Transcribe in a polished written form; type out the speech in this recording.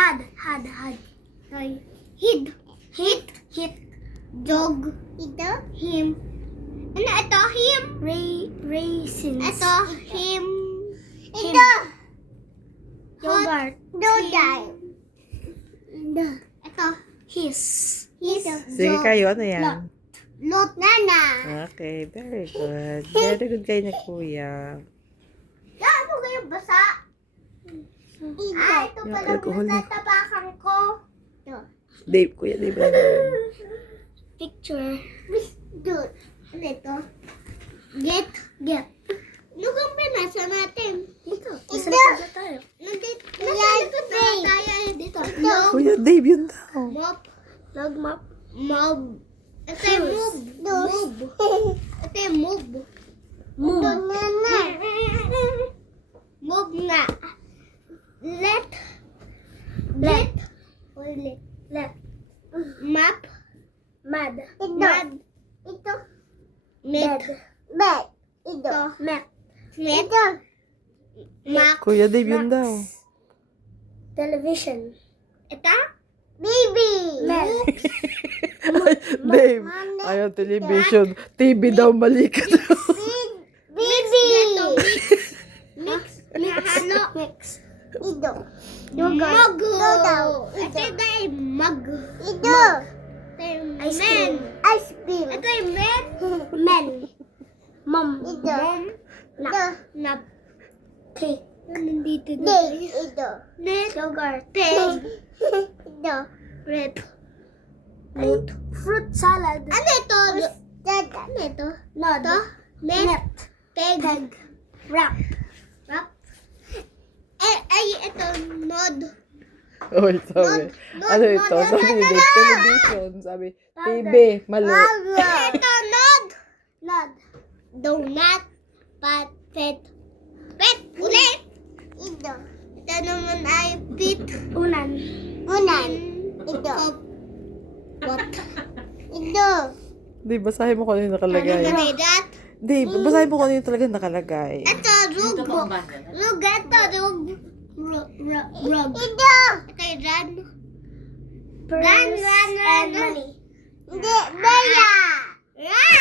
Had. Sorry. Hid. Dog. Ito. Him. Ano ito? Him. Raisins. Ito. Him. Ito. Yogurt. Ito. His. Sige kayo, ano yan? Lot. Nana. Okay, very good. Very good kayo na kuya. Ano kayo basa? Ito Yung pala alcohol na. natatapakan ko. Dave, kuya Dave. Ano yan? Picture. Dude. Ano ito? Get. Ano kang pinasa natin? Dito. Isa na tayo. Nandito. Nandito tayo. Dito. Kuya Dave, yun daw. Mop. Mob. Ito yung move. Ito yung move. Move nga. Let. Map. Mad. Ito. Met. Ito. Met. Mac. Kuya Dave, yun daw. Television. Ito? Baby. Dave, ayaw television. TV daw, mali ka daw. Baby. Mix. Halo. Mix. Ito. Mug. Ito yung mug. Ito yung men. Ice cream. Ito yung men. Mom. Ito. Nap. Cake. Nandito na. Ito. Yogurt. Pig. Ito. Rip. Fruit salad. Ano ito? Ano ito? Nod. Net. Peg. Wrap. Ito. Nod. Oy, sabi. Ano ito? Sabi ni Dave, television. Sabi, TV, mali. Ito. Nod. Donut. Pet. Ulit. Ito. Ito naman ay pit. Unan. Ito. What? Ito. Dave, basahin mo kung ano yung nakalagay. That? Dave, basahin mo kung ano yung talaga nakalagay. Ito, rug. Ito. Ito yung run. Run. Money. Hindi, baya. Run.